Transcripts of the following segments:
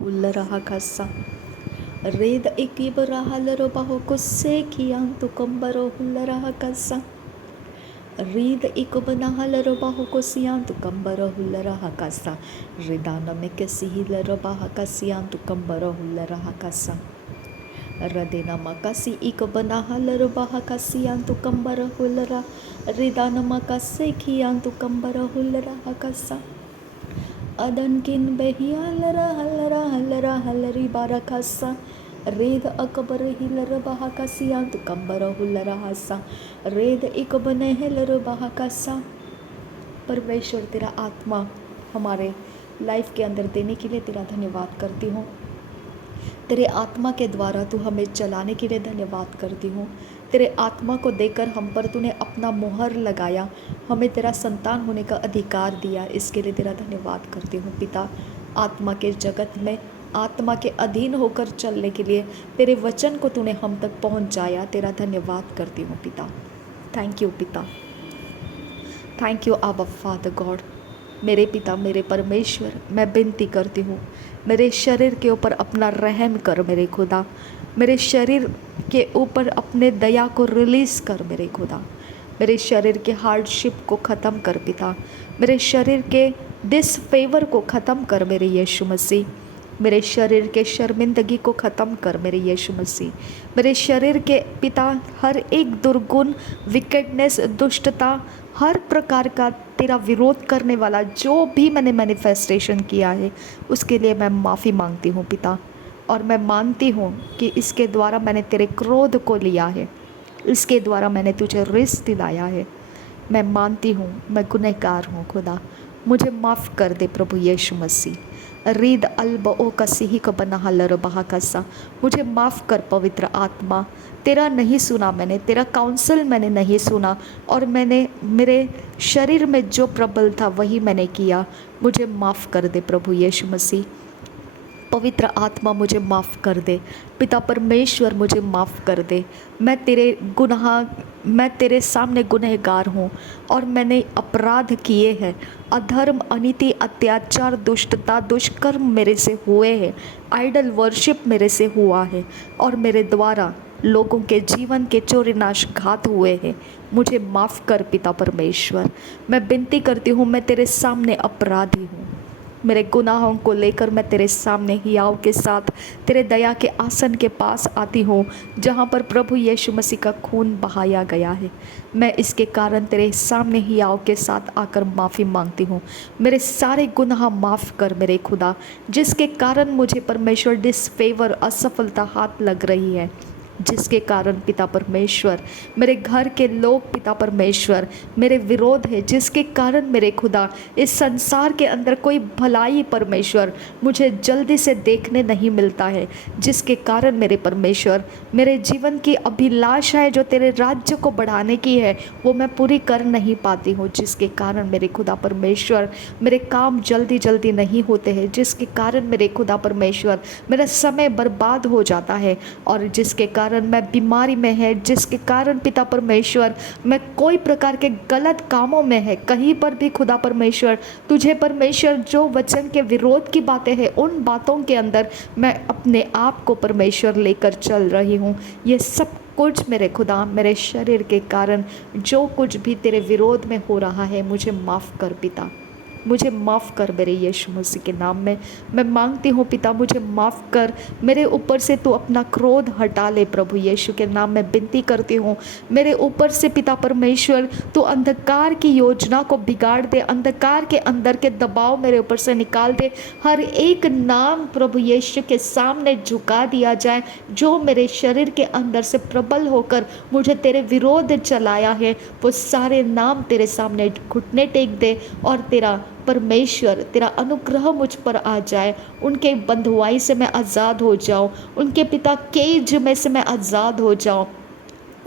Hullaraha kassa. Red ikibara halaro baho kusse kiantu kambaro hullaraha kassa. Red ikobana halaro baho kusiantu kambaro hullaraha kassa. Redana mekesi hilaro baha kasiantu kambaro hullaraha kassa. Radena makasi ikobana halaro baha kasiantu kambaro hullara. Redana makase kiantu kambaro hullaraha kassa. Adankin behi halara halari barakasa. Red akbar hilara bahakasiya tu kambara हुलरा हसा. रेद एक बने healer bahakasa. परमेश्वर तेरा आत्मा हमारे life के अंदर देने के लिए तेरा धन्यवाद करती हूँ। तेरे आत्मा के द्वारा तू हमें चलाने के लिए धन्यवाद करती हूँ। तेरे आत्मा को देकर हम पर तूने अपना मोहर लगाया, हमें तेरा संतान होने का अधिकार दिया, इसके लिए तेरा धन्यवाद करती हूँ पिता। आत्मा के जगत में आत्मा के अधीन होकर चलने के लिए तेरे वचन को तूने हम तक पहुँचाया, तेरा धन्यवाद करती हूँ पिता। थैंक यू पिता, थैंक यू आबा फादर गॉड। मेरे पिता, मेरे परमेश्वर, मैं विनती करती हूँ, मेरे शरीर के ऊपर अपना रहम कर मेरे खुदा। मेरे शरीर के ऊपर अपने दया को रिलीज़ कर मेरे खुदा। मेरे शरीर के हार्डशिप को ख़त्म कर पिता। मेरे शरीर के डिसफेवर को ख़त्म कर मेरे यीशु मसीह। मेरे शरीर के शर्मिंदगी को ख़त्म कर मेरे यीशु मसीह। मेरे शरीर के पिता हर एक दुर्गुण, विकेटनेस, दुष्टता, हर प्रकार का तेरा विरोध करने वाला जो भी मैंने मैनिफेस्टेशन किया है उसके लिए मैं माफ़ी मांगती हूँ पिता। और मैं मानती हूँ कि इसके द्वारा मैंने तेरे क्रोध को लिया है, इसके द्वारा मैंने तुझे रिस दिलाया है। मैं मानती हूँ मैं गुनहगार हूँ खुदा, मुझे माफ़ कर दे प्रभु यीशु मसीह। रीद अल्ब ओ कसी को बना हलर बहा कसा, मुझे माफ़ कर पवित्र आत्मा। तेरा नहीं सुना मैंने, तेरा काउंसल मैंने नहीं सुना और मैंने मेरे शरीर में जो प्रबल था वही मैंने किया। मुझे माफ़ कर दे प्रभु यीशु मसीह। पवित्र आत्मा मुझे माफ़ कर दे, पिता परमेश्वर मुझे माफ़ कर दे। मैं तेरे सामने गुनहगार हूँ और मैंने अपराध किए हैं, अधर्म, अनीति, अत्याचार, दुष्टता, दुष्कर्म मेरे से हुए हैं, आइडल वर्शिप मेरे से हुआ है और मेरे द्वारा लोगों के जीवन के चोरी नाशघात हुए हैं। मुझे माफ़ कर पिता परमेश्वर। मैं विनती करती हूँ, मैं तेरे सामने अपराधी हूँ। मेरे गुनाहों को लेकर मैं तेरे सामने हियाव के साथ तेरे दया के आसन के पास आती हूँ, जहाँ पर प्रभु यीशु मसीह का खून बहाया गया है। मैं इसके कारण तेरे सामने हियाव के साथ आकर माफ़ी मांगती हूँ। मेरे सारे गुनाह माफ़ कर मेरे खुदा, जिसके कारण मुझे परमेश्वर डिसफेवर, असफलता हाथ लग रही है, जिसके कारण पिता परमेश्वर मेरे घर के लोग पिता परमेश्वर मेरे विरोध है, जिसके कारण मेरे खुदा इस संसार के अंदर कोई भलाई परमेश्वर मुझे जल्दी से देखने नहीं मिलता है, जिसके कारण मेरे परमेश्वर मेरे जीवन की अभिलाषाएं जो तेरे राज्य को बढ़ाने की है वो मैं पूरी कर नहीं पाती हूँ, जिसके कारण मेरे खुदा परमेश्वर मेरे काम जल्दी जल्दी नहीं होते हैं, जिसके कारण मेरे खुदा परमेश्वर मेरा समय बर्बाद हो जाता है और जिसके कारण मैं बीमारी में है, जिसके कारण पिता परमेश्वर मैं कोई प्रकार के गलत कामों में है, कहीं पर भी खुदा परमेश्वर तुझे परमेश्वर जो वचन के विरोध की बातें हैं उन बातों के अंदर मैं अपने आप को परमेश्वर लेकर चल रही हूँ। ये सब कुछ मेरे खुदा मेरे शरीर के कारण जो कुछ भी तेरे विरोध में हो रहा है मुझे माफ़ कर पिता, मुझे माफ़ कर मेरे यीशु मसीह के नाम में मैं मांगती हूँ पिता, मुझे माफ़ कर। मेरे ऊपर से तू अपना क्रोध हटा ले प्रभु यीशु के नाम में विनती करती हूँ। मेरे ऊपर से पिता परमेश्वर तू अंधकार की योजना को बिगाड़ दे, अंधकार के अंदर के दबाव मेरे ऊपर से निकाल दे। हर एक नाम प्रभु यीशु के सामने झुका दिया जाए जो मेरे शरीर के अंदर से प्रबल होकर मुझे तेरे विरोध चलाया है, वो सारे नाम तेरे सामने घुटने टेक दे और तेरा परमेश्वर तेरा अनुग्रह मुझ पर आ जाए। उनके बंधुआई से मैं आज़ाद हो जाऊं, उनके पिता केज में से मैं आज़ाद हो जाऊं,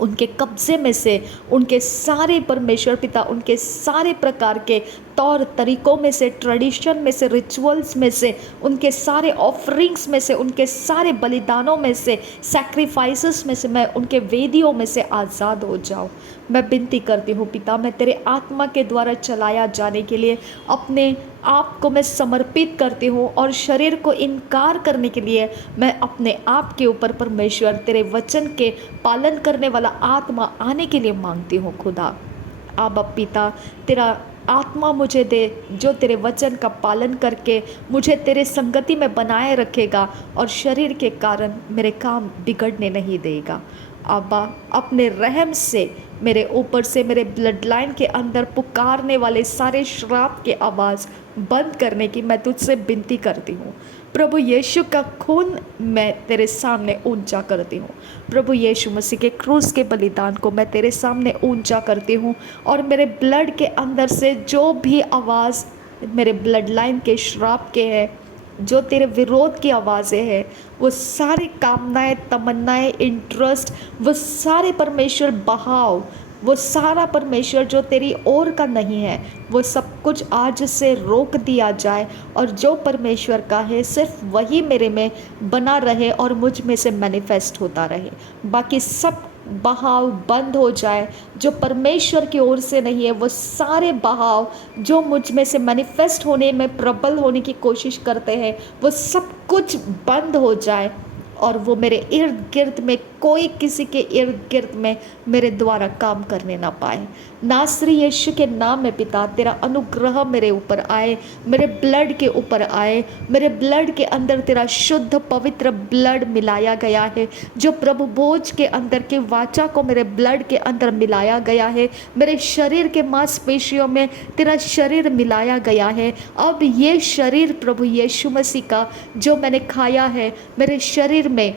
उनके कब्ज़े में से उनके सारे परमेश्वर पिता उनके सारे प्रकार के तौर तरीकों में से, ट्रेडिशन में से, रिचुअल्स में से, उनके सारे ऑफरिंग्स में से, उनके सारे बलिदानों में से, सैक्रिफाइसेस में से, मैं उनके वेदियों में से आज़ाद हो जाऊं। मैं विनती करती हूँ पिता, मैं तेरे आत्मा के द्वारा चलाया जाने के लिए अपने आप को मैं समर्पित करती हूँ, और शरीर को इनकार करने के लिए मैं अपने आप के ऊपर परमेश्वर तेरे वचन के पालन करने वाला आत्मा आने के लिए मांगती हूँ खुदा। आबा पिता, तेरा आत्मा मुझे दे, जो तेरे वचन का पालन करके मुझे तेरे संगति में बनाए रखेगा और शरीर के कारण मेरे काम बिगड़ने नहीं देगा। आबा, अपने रहम से मेरे ऊपर से, मेरे ब्लड लाइन के अंदर पुकारने वाले सारे श्राप के आवाज़ बंद करने की मैं तुझसे विनती करती हूँ। प्रभु यीशु का खून मैं तेरे सामने ऊंचा करती हूँ। प्रभु यीशु मसीह के क्रूस के बलिदान को मैं तेरे सामने ऊंचा करती हूँ, और मेरे ब्लड के अंदर से जो भी आवाज़ मेरे ब्लड लाइन के श्राप के है, जो तेरे विरोध की आवाज़ें हैं, वो सारी कामनाएं, तमन्नाएं, इंटरेस्ट, वो सारे परमेश्वर बहाव, वो सारा परमेश्वर जो तेरी ओर का नहीं है, वो सब कुछ आज से रोक दिया जाए, और जो परमेश्वर का है सिर्फ वही मेरे में बना रहे और मुझ में से मैनिफेस्ट होता रहे। बाकी सब बहाव बंद हो जाए, जो परमेश्वर की ओर से नहीं है, वो सारे बहाव जो मुझ में से मैनिफेस्ट होने में प्रबल होने की कोशिश करते हैं, वो सब कुछ बंद हो जाए, और वो मेरे इर्द गिर्द में, कोई किसी के इर्द गिर्द में मेरे द्वारा काम करने ना पाए। नासरी यीशु के नाम में पिता, तेरा अनुग्रह मेरे ऊपर आए, मेरे ब्लड के ऊपर आए। मेरे ब्लड के अंदर तेरा शुद्ध पवित्र ब्लड मिलाया गया है, जो प्रभु भोज के अंदर की वाचा को मेरे ब्लड के अंदर मिलाया गया है। मेरे शरीर के मांसपेशियों में तेरा शरीर मिलाया गया है। अब ये शरीर प्रभु यीशु मसीह का जो मैंने खाया है, मेरे शरीर में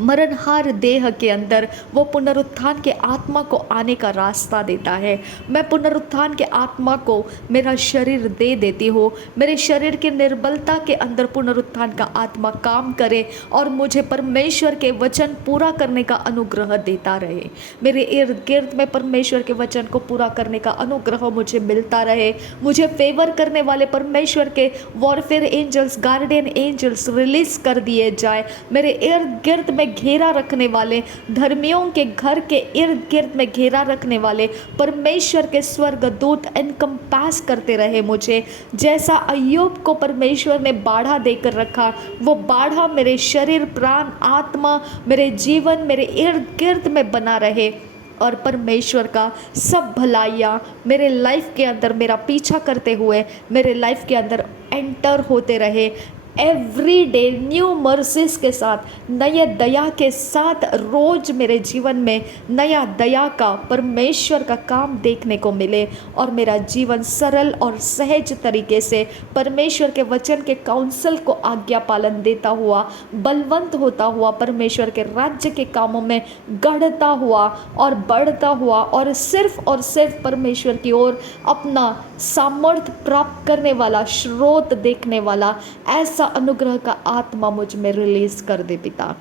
मरणहार देह के अंदर वो पुनरुत्थान के आत्मा को आने का रास्ता देता है। मैं पुनरुत्थान के आत्मा को मेरा शरीर दे देती हूँ। मेरे शरीर की निर्बलता के अंदर पुनरुत्थान का आत्मा काम करे और मुझे परमेश्वर के वचन पूरा करने का अनुग्रह देता रहे। मेरे इर्द गिर्द में परमेश्वर के वचन को पूरा करने का अनुग्रह मुझे मिलता रहे। मुझे फेवर करने वाले परमेश्वर के warfare angels, guardian angels release कर दिए जाए। मेरे इर्द गिर्द में घेरा रखने वाले, धर्मियों के घर के इर्द गिर्द में घेरा रखने वाले परमेश्वर के स्वर्ग दूत एनकम्पास करते रहे मुझे। जैसा अय्यूब को परमेश्वर ने बाढ़ा देकर रखा, वो बाढ़ा मेरे शरीर, प्राण, आत्मा, मेरे जीवन, मेरे इर्द गिर्द में बना रहे, और परमेश्वर का सब भलाइयाँ मेरे लाइफ के अंदर मेरा पीछा करते हुए मेरे लाइफ के अंदर एंटर होते रहे। एवरी डे न्यू मर्सीज के साथ, नए दया के साथ रोज मेरे जीवन में नया दया का, परमेश्वर का काम देखने को मिले, और मेरा जीवन सरल और सहज तरीके से परमेश्वर के वचन के काउंसिल को आज्ञा पालन देता हुआ, बलवंत होता हुआ, परमेश्वर के राज्य के कामों में गढ़ता हुआ और बढ़ता हुआ, और सिर्फ परमेश्वर की ओर अपना सामर्थ्य प्राप्त करने वाला, स्रोत देखने वाला ऐसा अनुग्रह का आत्मा मुझ में रिलीज कर दे पिता।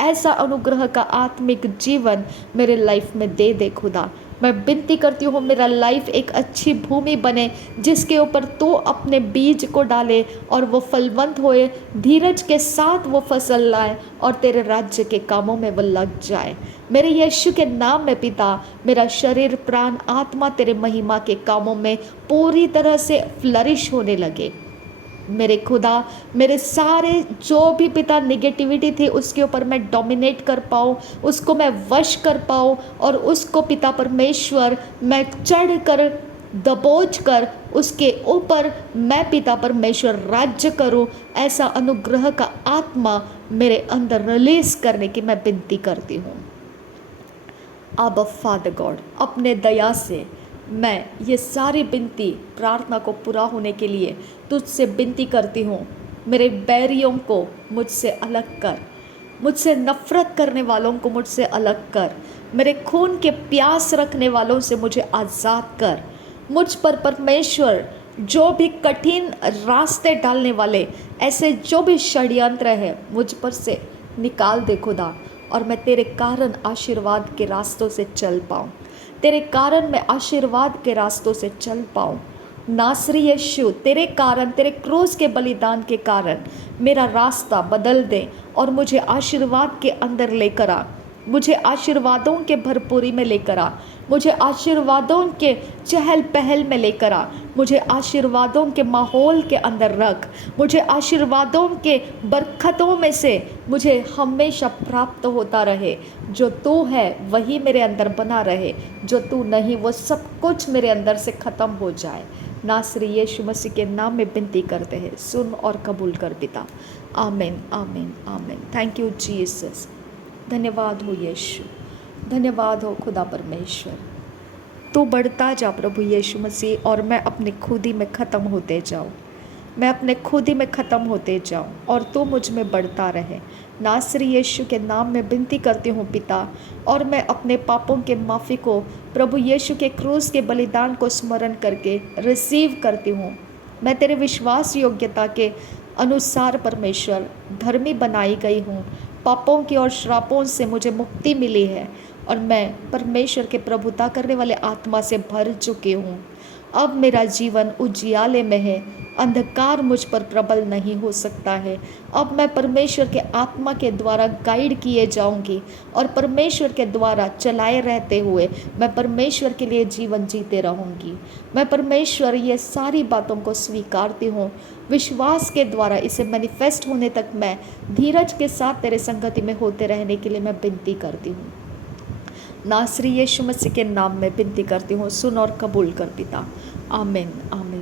ऐसा अनुग्रह का आत्मिक जीवन मेरे लाइफ में दे दे खुदा। मैं विनती करती हूँ, मेरा लाइफ एक अच्छी भूमि बने जिसके ऊपर तू अपने बीज को डाले और वो फलवंत होए, धीरज के साथ वो फसल लाए और तेरे राज्य के कामों में वो लग जाए। मेरे यीशु के नाम में पिता, मेरा शरीर, प्राण, आत्मा तेरे महिमा के कामों में पूरी तरह से फ्लरिश होने लगे। मेरे खुदा, मेरे सारे जो भी पिता निगेटिविटी थी उसके ऊपर मैं डोमिनेट कर पाऊँ, उसको मैं वश कर पाऊँ, और उसको पिता परमेश्वर मैं चढ़ कर, दबोच कर उसके ऊपर मैं पिता परमेश्वर राज्य करूँ। ऐसा अनुग्रह का आत्मा मेरे अंदर रिलीज करने की मैं विनती करती हूँ। अब फादर गॉड, अपने दया से मैं ये सारी विनती, प्रार्थना को पूरा होने के लिए तुझसे विनती करती हूँ। मेरे बैरियों को मुझसे अलग कर, मुझसे नफरत करने वालों को मुझसे अलग कर, मेरे खून के प्यास रखने वालों से मुझे आज़ाद कर। मुझ पर परमेश्वर जो भी कठिन रास्ते डालने वाले, ऐसे जो भी षड्यंत्र है, मुझ पर से निकाल दे खुदा, और मैं तेरे कारण आशीर्वाद के रास्तों से चल पाऊँ। तेरे कारण मैं आशीर्वाद के रास्तों से चल पाऊँ। नासरी यीशु, तेरे कारण, तेरे क्रूस के बलिदान के कारण मेरा रास्ता बदल दे और मुझे आशीर्वाद के अंदर लेकर आ, मुझे आशीर्वादों के भरपूरी में लेकर आ, मुझे आशीर्वादों के चहल पहल में लेकर आ, मुझे आशीर्वादों के माहौल के अंदर रख, मुझे आशीर्वादों के बरकतों में से मुझे हमेशा प्राप्त होता रहे। जो तू है वही मेरे अंदर बना रहे, जो तू नहीं वो सब कुछ मेरे अंदर से ख़त्म हो जाए। नासरी यीशु मसीह के नाम में विनती करते हैं, सुन और कबूल कर पिता। आमीन, आमीन, आमीन। Thank you Jesus. धन्यवाद हो यीशु, धन्यवाद हो खुदा परमेश्वर। तू बढ़ता जा प्रभु यीशु मसीह, और मैं अपनी खुदी में ख़त्म होते जाऊँ, मैं अपने खुदी में ख़त्म होते जाऊँ और तू मुझ में बढ़ता रहे। नासरी यीशु के नाम में विनती करती हूँ पिता, और मैं अपने पापों के माफ़ी को प्रभु यीशु के क्रूस के बलिदान को स्मरण करके रिसीव करती हूँ। मैं तेरे विश्वास योग्यता के अनुसार परमेश्वर धर्मी बनाई गई हूँ। पापों की और श्रापों से मुझे मुक्ति मिली है और मैं परमेश्वर के प्रभुता करने वाले आत्मा से भर चुकी हूँ। अब मेरा जीवन उजियाले में है, अंधकार मुझ पर प्रबल नहीं हो सकता है। अब मैं परमेश्वर के आत्मा के द्वारा गाइड किए जाऊंगी और परमेश्वर के द्वारा चलाए रहते हुए मैं परमेश्वर के लिए जीवन जीते रहूंगी। मैं परमेश्वर ये सारी बातों को स्वीकारती हूँ। विश्वास के द्वारा इसे मैनिफेस्ट होने तक मैं धीरज के साथ तेरे संगति में होते रहने के लिए मैं विनती करती हूँ। नासरी यीशु मसीह के नाम में विनती करती हूँ, सुन और कबूल कर पिता। आमीन, आमीन।